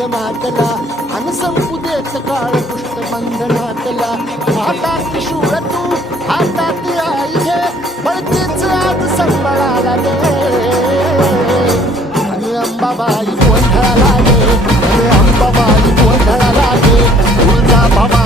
मैदानातला आणि संपू देत काळ पुष्ट बंधनातला हातात त्रिशूळ तू हातात आई घे बळतेच आज संबळाला दे आणि अंबाबाई गोंधळाला गे आणि अंबाबाई गोंधळाला गे तुळजा बाबा